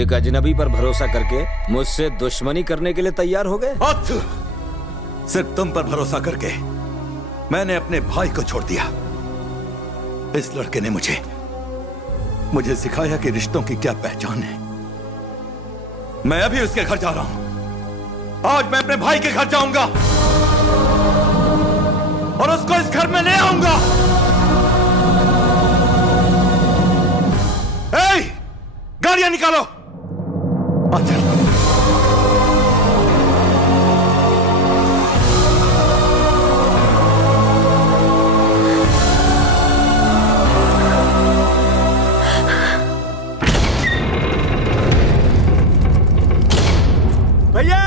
एक अजनबी पर भरोसा करके मुझसे दुश्मनी करने के लिए तैयार हो गए? सिर्फ तुम पर भरोसा करके मैंने अपने भाई को छोड़ दिया। इस लड़के ने मुझे सिखाया कि रिश्तों की क्या पहचान है। मैं अभी उसके घर जा रहा हूं। आज मैं अपने भाई के घर जाऊंगा और उसको इस घर में ले आऊंगा। गाड़ियां निकालो। अच्छा। भैया!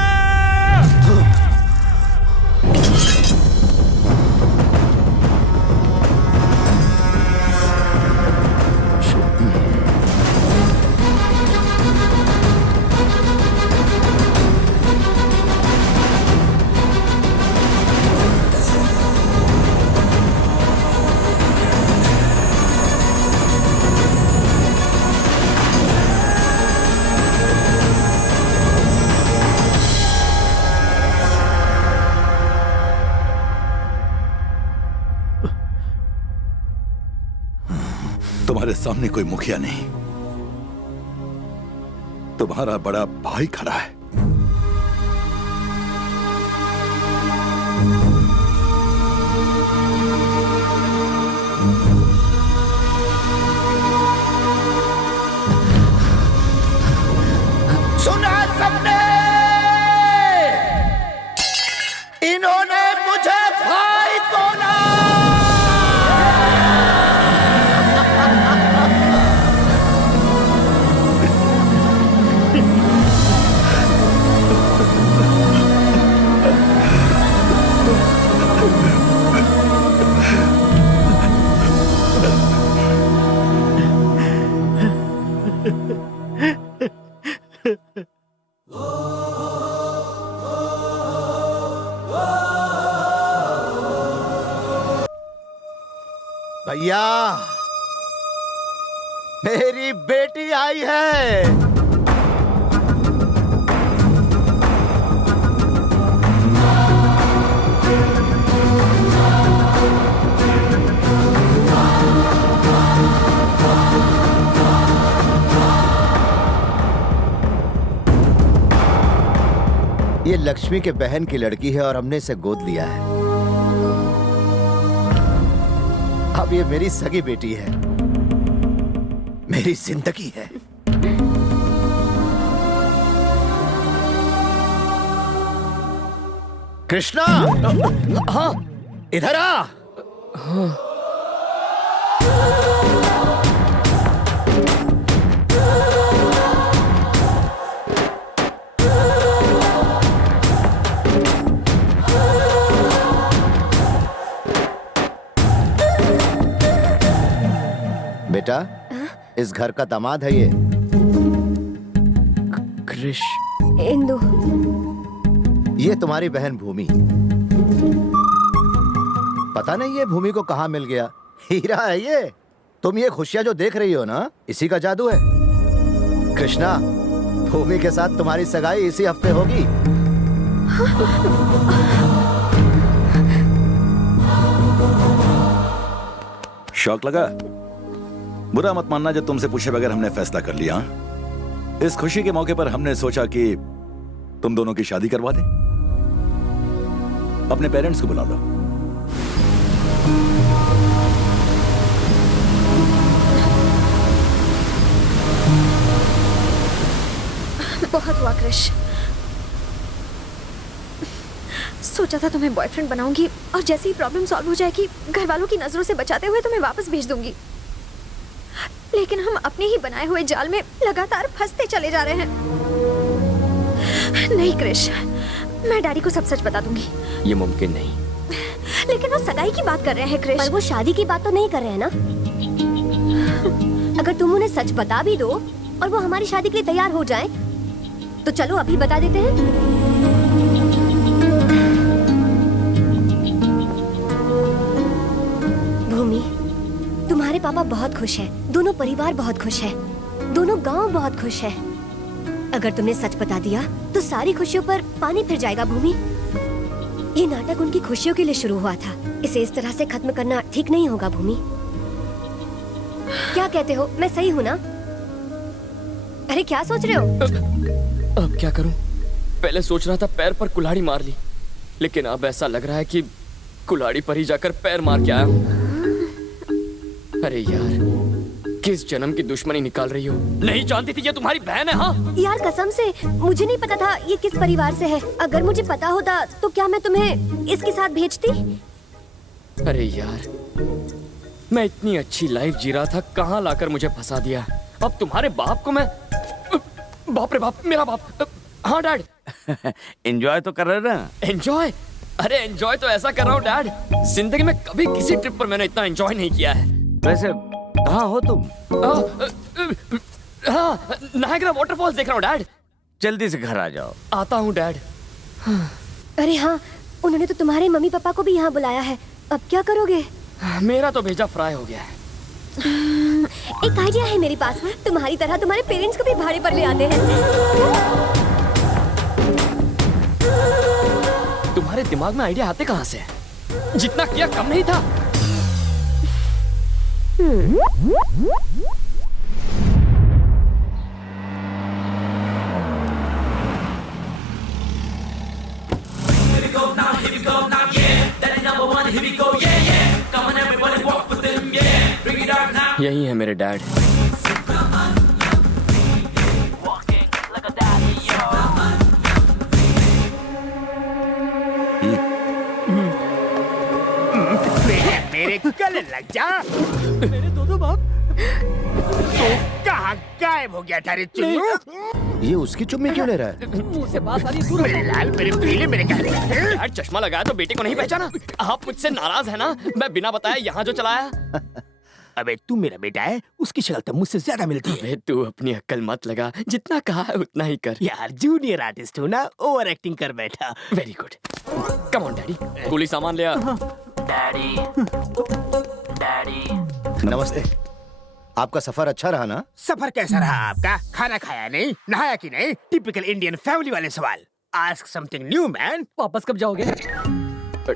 तुम्हारे सामने कोई मुखिया नहीं, तुम्हारा बड़ा भाई खड़ा है। सुना सबने? इन्होंने मुझे भाई तोड़ा। भैया, मेरी बेटी आई है। ये लक्ष्मी के बहन की लड़की है और हमने इसे गोद लिया है। अब ये मेरी सगी बेटी है, मेरी जिंदगी है। कृष्णा, हाँ, इधर आ। बेटा, इस घर का दामाद है ये। कृष, इंदु। ये तुम्हारी बहन भूमि। पता नहीं ये भूमि को कहाँ मिल गया। हीरा है ये। तुम ये खुशियां जो देख रही हो ना, इसी का जादू है। कृष्णा, भूमि के साथ तुम्हारी सगाई इसी हफ्ते होगी। शौक लगा? बुरा मत मानना जब तुमसे पूछे बगैर हमने फैसला कर लिया। इस खुशी के मौके पर हमने सोचा कि तुम दोनों की शादी करवा दें। अपने पेरेंट्स को बुला लो। बहुत हुआ कृष। सोचा था तुम्हें बॉयफ्रेंड बनाऊंगी और जैसे ही प्रॉब्लम सॉल्व हो जाएगी घर वालों की नजरों से बचाते हुए तुम्हें वापस भेज दूंगी। लेकिन हम अपने ही बनाए हुए जाल में लगातार फंसते चले जा रहे हैं। नहीं कृष, मैं डैडी को सब सच बता दूंगी। ये मुमकिन नहीं। लेकिन वो सगाई की बात कर रहे हैं कृष। पर वो शादी की बात तो नहीं कर रहे हैं ना। अगर तुम उन्हें सच बता भी दो और वो हमारी शादी के लिए तैयार हो जाएं, तो चलो अभी बता देते हैं। भूमि, तुम्हारे पापा बहुत खुश हैं, दोनों परिवार बहुत खुश है, दोनों गांव बहुत खुश है। अगर तुमने सच बता दिया तो सारी खुशियों पर पानी फिर जाएगा भूमि। ये नाटक उनकी खुशियों के लिए शुरू हुआ था, इसे इस तरह से खत्म करना ठीक नहीं होगा भूमि। क्या कहते हो, मैं सही हूँ ना? अरे क्या सोच रहे हो? अब क्या करूं? पहले सोच रहा था पैर पर कुल्हाड़ी मार ली, लेकिन अब ऐसा लग रहा है कि कुल्हाड़ी पर ही जाकर पैर मार के आया हूं। अरे यार, किस जन्म की दुश्मनी निकाल रही हो? नहीं जानती थी ये तुम्हारी बहन है? हाँ यार कसम से मुझे नहीं पता था ये किस परिवार से है। अगर मुझे पता होता तो क्या मैं तुम्हें इसके साथ भेजती? अरे यार, मैं इतनी अच्छी लाइफ जी रहा था, कहाँ लाकर मुझे फंसा दिया। अब तुम्हारे बाप को मैं, बाप रे बाप, मेरा बाप। हाँ डैड। एंजॉय तो कर रहे ना? एंजॉय? अरे एंजॉय तो ऐसा कर रहा हूँ डैड, जिंदगी में कभी किसी ट्रिप पर मैंने इतना एंजॉय नहीं किया है। वैसे कहाँ हो तुम? हाँ, नायग्रा वाटरफॉल्स देख रहा हूँ डैड। जल्दी से घर आ जाओ। आता हूँ डैड। अरे हाँ, उन्होंने तो तुम्हारे मम्मी पापा को भी यहाँ बुलाया है। अब क्या करोगे? मेरा तो भेजा फ्राई हो गया है। एक आइडिया है मेरे पास। तुम्हारी तरह तुम्हारे पेरेंट्स को भी भाड़े पर ले आते हैं। तुम्हारे दिमाग में आइडिया आते कहाँ से? जितना किया कम नहीं था। यही है मेरे डैड। मेरे गले लग जा। मेरे दो बाप। तो कहाँ गायब हो गया था रे चुन्नू? ये उसकी चुम्मी क्यों ले रहा है? मुंह से बात आ रही है। मेरे लाल, मेरे पीले, मेरे काले। डैड चश्मा लगाया तो बेटे को नहीं पहचाना? आप मुझसे नाराज है ना? मैं बिना बताए यहाँ जो चलाया। अबे तू मेरा बेटा है, उसकी शक्ल तो मुझसे ज्यादा मिलती है। अबे तू अपनी अक्ल मत लगा, जितना कहा है उतना ही कर। यार जूनियर आर्टिस्ट हो ना, ओवर एक्टिंग कर बैठा। Very good. Come on daddy, गोली सामान ले आ। नमस्ते। आपका सफर अच्छा रहा ना? सफर कैसा रहा आपका? खाना खाया नहीं, नहाया कि नहीं? टिपिकल इंडियन फैमिली वाले सवाल। Ask something new man. वापस कब जाओगे?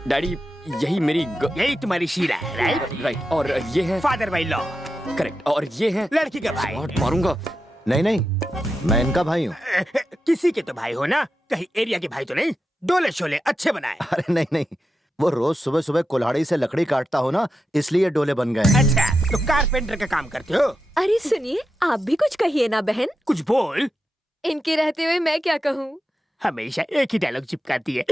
डैडी यही मेरी यही तुम्हारी शीला है, राइट? राइट। और ये है फादर बाई लॉ। करेक्ट। और ये है लड़की का भाई। स्मार्ट मारूंगा। नहीं नहीं, मैं इनका भाई हूँ। किसी के तो भाई हो ना, कहीं एरिया के भाई तो नहीं? डोले शोले अच्छे बनाए। अरे नहीं नहीं, वो रोज सुबह सुबह कुल्हाड़ी से लकड़ी काटता हो ना, इसलिए डोले बन गए। अच्छा, तो कारपेंटर का काम करते हो? अरे सुनिए, आप भी कुछ कहिए ना बहन। कुछ बोल। इनके रहते हुए मैं क्या कहूँ? हमेशा एक ही डायलॉग चिपकाती है।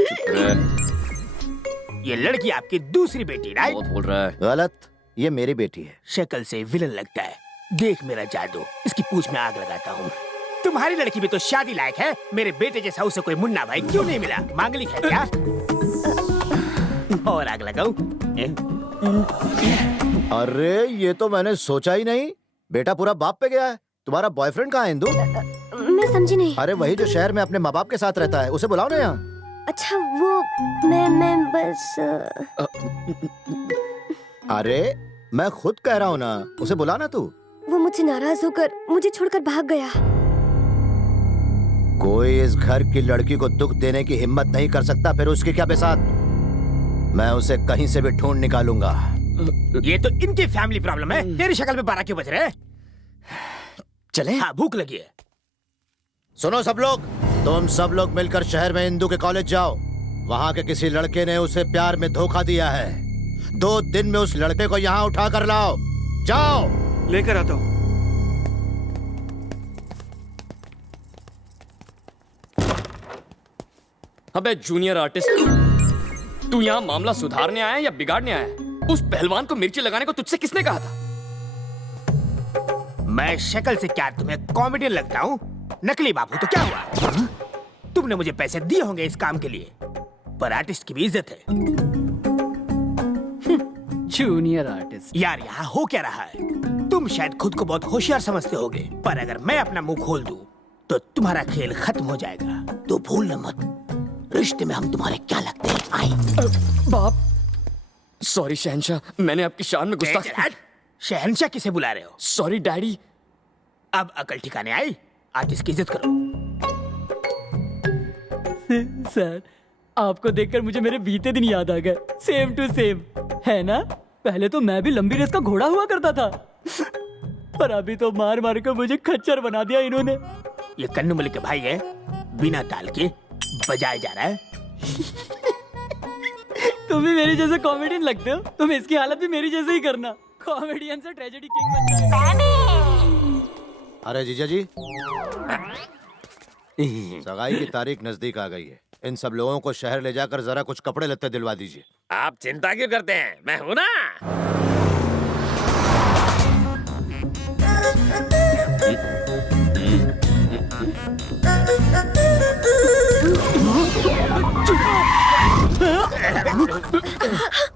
ये लड़की आपकी दूसरी बेटी, राइट? बहुत बोल रहा है। गलत, ये मेरी बेटी है। शक्ल से विलन लगता है। देख मेरा जादू, इसकी पूंछ में आग लगाता हूँ। तुम्हारी लड़की भी तो शादी लायक है। मेरे बेटे जैसा उसे कोई मुन्ना भाई क्यों नहीं मिला? मांगलिक है क्या? और आग लगाऊं? अरे ये तो मैंने सोचा ही नहीं। बेटा पूरा बाप पे गया है। तुम्हारा बॉयफ्रेंड कहाँ है इंदु? मैं समझी नहीं। अरे वही जो शहर में अपने माँ बाप के साथ रहता है, उसे बुलाओ ना यहाँ। अच्छा वो मैं बस अरे मैं खुद कह रहा हूँ ना, उसे बुला ना तू। वो मुझसे नाराज होकर मुझे छोड़कर भाग गया। कोई इस घर की लड़की को दुख देने की हिम्मत नहीं कर सकता, फिर उसके क्या बेसात? मैं उसे कहीं से भी ढूंढ निकालूंगा। ये तो इनकी फैमिली प्रॉब्लम है। तेरी शक्ल पे 12 क्यों बज रहे? चले? हाँ भूख लगी है। सुनो सब लोग, तुम सब लोग मिलकर शहर में इंदु के कॉलेज जाओ। वहाँ के किसी लड़के ने उसे प्यार में धोखा दिया है। 2 दिन में उस लड़के को यहाँ उठा कर लाओ। जाओ। लेकर आता हूँ। अबे जूनियर आर्टिस्ट, तू यहाँ मामला सुधारने आया या बिगाड़ने आया? उस पहलवान को मिर्ची लगाने को तुझसे किसने कहा था? मैं शक्ल से क्या तुम्हें कॉमेडियन लगता हूँ? नकली बाबू तो क्या हुआ? तुमने मुझे पैसे दिए होंगे इस काम के लिए, पर आर्टिस्ट की भी इज्जत है। Junior artist. यार यहाँ हो क्या रहा है? तुम शायद खुद को बहुत होशियार समझते होगे, पर अगर मैं अपना मुंह खोल दूं तो तुम्हारा खेल खत्म हो जाएगा। तो भूलना मत, रिश्ते में हम तुम्हारे क्या लगते हैं? आई बाप, सॉरी शहंशाह, मैंने आपकी शान में गुस्सा। शहंशाह किसे बुला रहे हो? Sorry daddy. अब अकल ठिकाने आई? आर्टिस्ट की इज्जत करो। सर, आपको देखकर मुझे मेरे बीते दिन याद आ गए। सेम टू सेम, है ना? पहले तो मैं भी लंबी रेस का घोड़ा हुआ करता था, पर अभी तो मार मार कर मुझे खच्चर बना दिया इन्होंने। ये कन्नू मलिक के भाई है, बिना ताल के बजाया जा रहा है। तुम भी मेरे जैसे कॉमेडियन लगते हो। तुम इसकी हालत भी मेरी जैसे ही करना, कॉमेडियन से ट्रेजेडी किंग बन जाएगा। अरे जीजा जी, सगाई की तारीख नजदीक आ गई है। इन सब लोगों को शहर ले जाकर जरा कुछ कपड़े लत्ते दिलवा दीजिए। आप चिंता क्यों करते हैं, मैं हूं ना।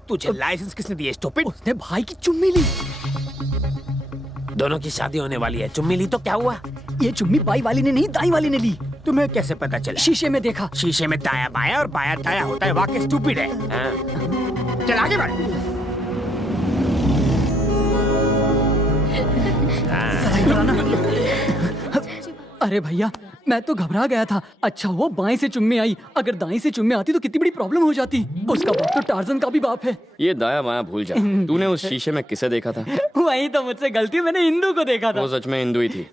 तुझे लाइसेंस किसने दिया स्टूपिड? उसने भाई की चुम्मी ली। दोनों की शादी होने वाली है, चुम्मी ली तो क्या हुआ? ये चुम्मी बाई वाली ने नहीं, दाई वाली ने ली। तुम्हें कैसे पता चला? शीशे में देखा। शीशे में दाया बाया और बाया दाया होता है, वाकई स्टूपिड है। हाँ। चल आगे बढ़। अरे भैया, मैं तो घबरा गया था। अच्छा वो बाएं से चुम्मी आई, अगर दाएं से चुम्मी आती तो कितनी बड़ी प्रॉब्लम हो जाती। उसका बाप तो टार्जन का भी बाप है। ये दाया माया भूल जा। तूने उस शीशे में किसे देखा था? वही तो मुझसे गलती, मैंने इंदू को देखा था। वो सच में हिंदू ही थी।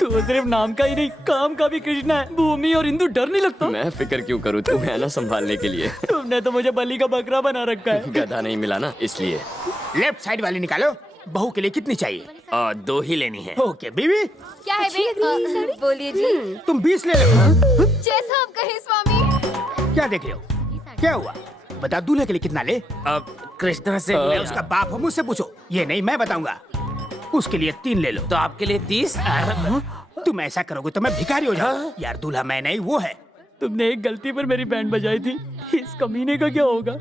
तो सिर्फ नाम का ही नहीं, काम का भी कृष्णा है। भूमि और इंदू डर नहीं लगता? मैं फिक्र क्यों करूँ, तू है ना संभालने के लिए। तुमने तो मुझे बलि का बकरा बना रखा है। गधा नहीं मिला ना इसलिए। लेफ्ट साइड वाली निकालो। बहू के लिए कितनी चाहिए? 2 ही लेनी है। ओके बीवी, क्या है बे? बोलिए जी। तुम 20 ले लो। जैसा आप कहे स्वामी। क्या देख रहे हो? क्या हुआ? बता, दूल्हे के लिए कितना ले? अब कृष्णा से मैं उसका बाप हूँ, मुझसे पूछो। ये नहीं, मैं बताऊंगा। उसके लिए 3 ले लो। तो आपके लिए 30। तुम ऐसा करोगे तो मैं भिखारी हो जाऊँ। यार दूल्हा मैं नहीं, वो है। तुमने एक गलती पर मेरी बैंड बजाई थी, इस कमीने का क्या होगा?